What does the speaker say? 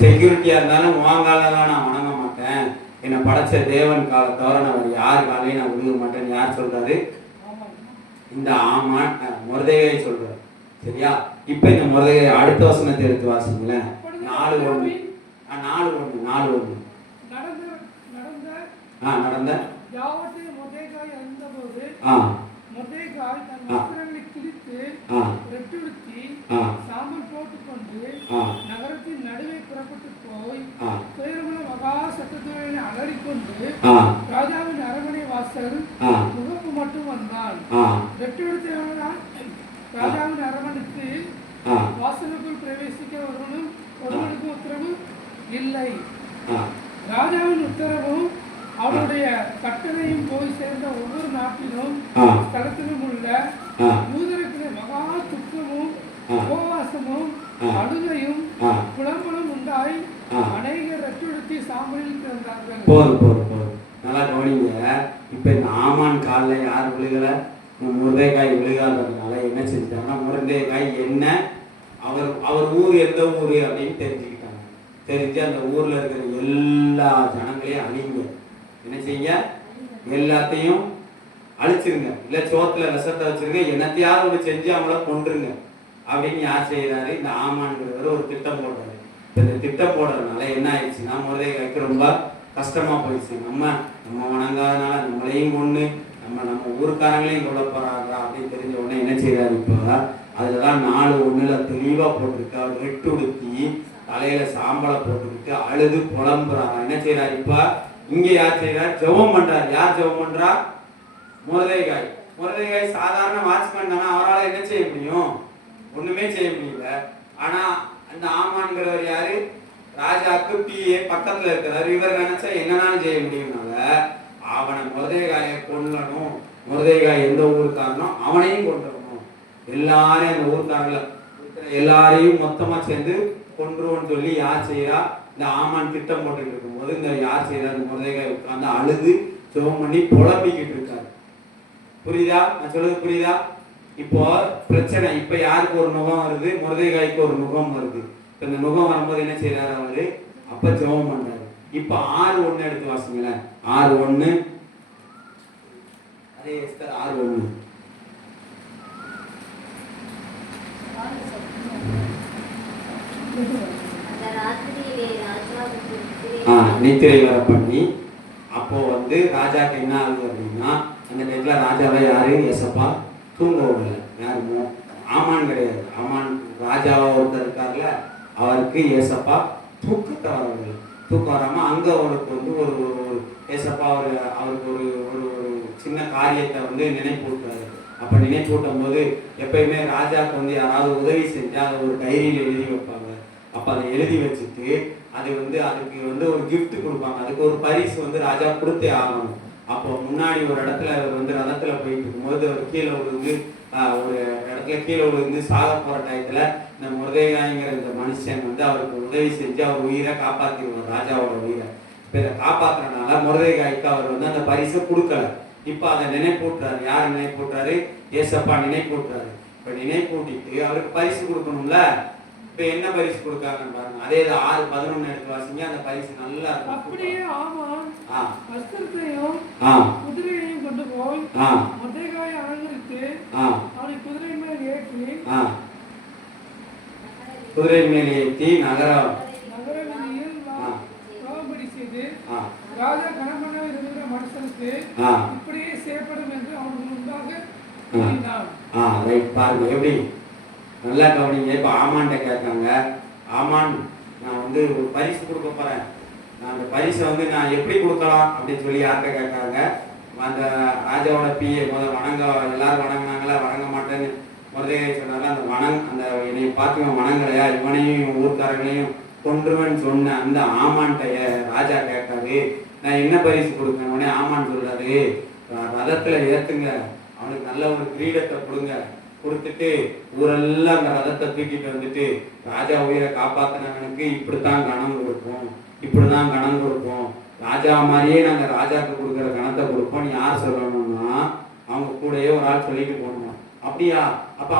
செக்யூரிட்டியா இருந்தாலும் வாங்காலலாம் நான் வணங்க மாட்டேன், என்னை படைச்ச தேவன் காலை தவிர நான் யார் காலையும் நான் விழுக மாட்டேன்னு யார் சொல்றாரு? இந்த ஆமான் மொர்தெகாய் சொல்றாரு. சரியா? இப்ப இந்த மொர்தெகாய் அடுத்த வசனத்தை எடுத்து வாசிங்களேன். 4:1 4:1 நடந்த யாவற்றையும் மொர்தெகாய் அறிந்தபோது மொர்தெகாய் தன் வஸ்திரங்களை கிழித்து ரெட்டுடுத்தி சாம்பல் போட்டுக்கொண்டு நகரத்தின் நடுவே புறப்பட்டு போய் துயரமுள்ள மகா சத்தத்துடன் அலறிக்கொண்டு ராஜாவின் அரண்மனை வாசல் முகப்பு மட்டும் வந்தான். ரெட்டுடுத்தினால் ராஜாவின் அரண்மனைக்கு வாசலுக்குள் பிரவேசிக்க ஒருவனுக்கு உத்தரவு இல்லை. ராஜாவின் உத்தரவும் அவருடைய கட்டளையும் போய் சேர்ந்த ஒவ்வொரு நாட்டிலும் ஸ்தலத்திலும் உள்ள யூதருக்கு மகா துக்கமும் உபவாசமும் அழுகையும் புலம்பலும் உண்டாய் அநேகர் ரெட்டுடுத்தி சாம்பலில் கிடந்தார்கள். போதும் நல்லா கவனிங்க. இப்ப இந்த ஆமான் காலில் யார் விழுகல? மொர்தெகாய் விழுகாததுனால என்ன செஞ்சிட்டாங்கன்னா, மொர்தெகாய் என்ன அவர் ஊர் எந்த ஊரு அப்படின்னு தெரிஞ்சுக்கிட்டாங்க. தெரிஞ்சு அந்த ஊர்ல இருக்கிற எல்லா ஜனங்களையும் அழிங்க. என்ன செய்ய? எல்லாத்தையும் அழிச்சிருங்க, இல்ல சோத்துல விஷத்தை வச்சிருங்க, என்னத்தையாவது ஒரு செஞ்சு அவங்கள கொண்டுருங்க அப்படின்னு யார் செய்யறாரு? இந்த ஆமான்கிறவர் ஒரு திட்டம் போடுறாரு. இந்த திட்டம் போடுறதுனால என்ன ஆயிடுச்சுன்னா, மொர்தெகாய்க்கு ரொம்ப கஷ்டமா போயிடுச்சு. நம்ம வணங்காதனால நம்மளையும் கொண்டு நம்ம ஊருக்காரங்களையும் கொல்ல போறாங்க அப்படின்னு தெரிஞ்ச உடனே என்ன செய்யறாரு? இப்போ அதுலதான் 4:1 தெளிவா போட்டிருக்கு. அவர் ரெட்டுடுத்தி தலையில சாம்பலை போட்டுக்கிட்டு அழுது புலம்புறாங்க. என்ன செய்யறாரு? இப்ப இங்க யார் செய்யறாரு? ஜெபம் பண்றாரு. யார் ஜெபம் பண்றா? மொர்தெகாய். மொர்தெகாய் சாதாரண வாட்ச்மேன் தானே, அவரால் என்ன செய்ய முடியும்? ஒண்ணுமே செய்ய முடியல. ஆனா அந்த ஆமான்கிறவர் யாரு? ராஜாக்கு பிஏ பக்கத்துல இருக்கிறார். இவர் நினைச்சா என்னன்னாலும் செய்ய முடியும்னால அவனை மொர்தெகாயை கொல்லணும். மொர்தெகாய் எந்த ஊருக்காரனோ அவனையும் கொண்டுடணும். எல்லாரையும் அந்த ஊருக்காரங்கள எல்லாரையும் மொத்தமா சேர்ந்து கொன்றுவோன்னு சொல்லி யார் செய்யறா? இந்த ஆமான் திட்டம் போட்டுக்கிட்டு இருக்கும்போது இந்த யார் செய்யறா? இந்த மொர்தெகாய் உட்கார்ந்து அழுது ஜெபம் பண்ணி புலம்பிக்கிட்டு இருக்காரு. புரியுதா? நான் சொல்றது புரியுதா? இப்போ பிரச்சனை. இப்ப யாருக்கு ஒரு முகம் வருது? மொர்தெகாய்க்கு ஒரு முகம் வருது. இப்ப இந்த முகம் வரும்போது என்ன செய்யறாரு அவரு? அப்ப ஜெபம் பண்றாரு. இப்ப 6:1 எடுத்து வாசிங்களேன். 6:1 அதே எஸ்தர் 6:1 நித்திரை வர பண்ணி அப்போ ராஜாக்கு என்ன ஆகுது அப்படின்னா, அந்த டைத்துல ராஜாவை யாரு? ஏசப்பா தூங்க விடல. யாருமோ ஆமான் கிடையாது. ஆமான் ராஜாவா ஒருத்தர் இருக்காருல்ல, அவருக்கு ஏசப்பா தூக்கத்தை வரவில்லை. தூக்கம் வராம அங்க அவருக்கு ஒரு ஏசப்பா அவருக்கு ஒரு சின்ன காரியத்தை நினைப்பூட்டுறாரு. அப்ப நினைப்பூட்டும் போது எப்பயுமே ராஜாவுக்கு யாராவது உதவி செஞ்சா அதை ஒரு டைரியில எழுதி வைப்பாங்க. அப்ப அதை எழுதி வச்சுட்டு அது அதுக்கு ஒரு கிஃப்ட் கொடுப்பாங்க. அதுக்கு ஒரு பரிசு ராஜா கொடுத்தே ஆகணும். அப்போ முன்னாடி ஒரு இடத்துல அவர் ரதத்துல போயிட்டு இருக்கும்போது அவர் கீழே ஒரு இடத்துல கீழே சாக போற டயத்துல இந்த மொர்தெகாய்ங்கிற இந்த மனுஷன் அவருக்கு உதவி செஞ்சு அவர் உயிரை காப்பாத்திடுவார், ராஜாவோட உயிரை. இப்ப இதை காப்பாத்துறதுனால மொர்தெகாய்க்கு அவர் அந்த பரிசை கொடுக்கல. இப்ப அதை நினைப்பூட்டுறாரு. யார் நினைப்பூட்டுறாரு? ஏசப்பா நினைப்பூட்டுறாரு. இப்ப நினைப்பூட்டிட்டு அவருக்கு பரிசு கொடுக்கணும்ல. இப்ப என்ன பரிசு கொடுக்காங்கன்னு பாருங்க. அதே 6:11 எடுத்து வாசிங்க. அந்த பரிசு நல்லா இருக்கும். அப்படியே ஆமான் வஸ்திரத்தையும் குதிரையையும் கொண்டு போய் மொர்தெகாயை அலங்கரித்து அவனை குதிரை மேல் ஏற்றி நகர வீதியில் போகும்படி செய்து ராஜா கணவனாக இருக்கிற மனுஷனுக்கு இப்படியே செய்யப்படும் என்று அவனுக்கு முன்பாக கூறினான். பாருங்க எப்படி நல்லா கவனிங்க. இப்ப ஆமான்ட்ட கேட்காங்க, ஆமான் நான் ஒரு பரிசு கொடுக்க போறேன், நான் அந்த பரிசை நான் எப்படி கொடுக்கலாம் அப்படின்னு சொல்லி யார்கிட்ட கேட்காங்க? அந்த ராஜாவோட பிஏ வணங்க எல்லாரும் வணங்கினாங்களா? வணங்க மாட்டேன்னு மொர்தெகாய் சொன்னால அந்த என்னை பார்த்து வணங்கலையா, இவனையும் ஊர்க்காரங்களையும் கொன்றுவன்னு சொன்ன அந்த ஆமான்ட்ட ராஜா கேட்காரு, நான் என்ன பரிசு கொடுக்கணும்? உடனே ஆமான் சொல்றாரு, ரதத்துல ஏத்துங்க, அவனுக்கு நல்ல ஒரு கிரீடத்தை கொடுங்க, கொடுத்துட்டு ஊரெல்லாம் அந்த ரதத்தை தூக்கிட்டு ராஜா உயிரை காப்பாத்தினவனுக்கு இப்படித்தான் கணம் கொடுப்போம், இப்படிதான் கணம் கொடுப்போம், ராஜா மாதிரியே நாங்க ராஜாக்கு கொடுக்குற கணத்தை கொடுப்போம் யார் சொல்லணும்னா அவங்க கூடயே ஒரு ஆள் சொல்லிட்டு போகணும். அப்படியா? அப்ப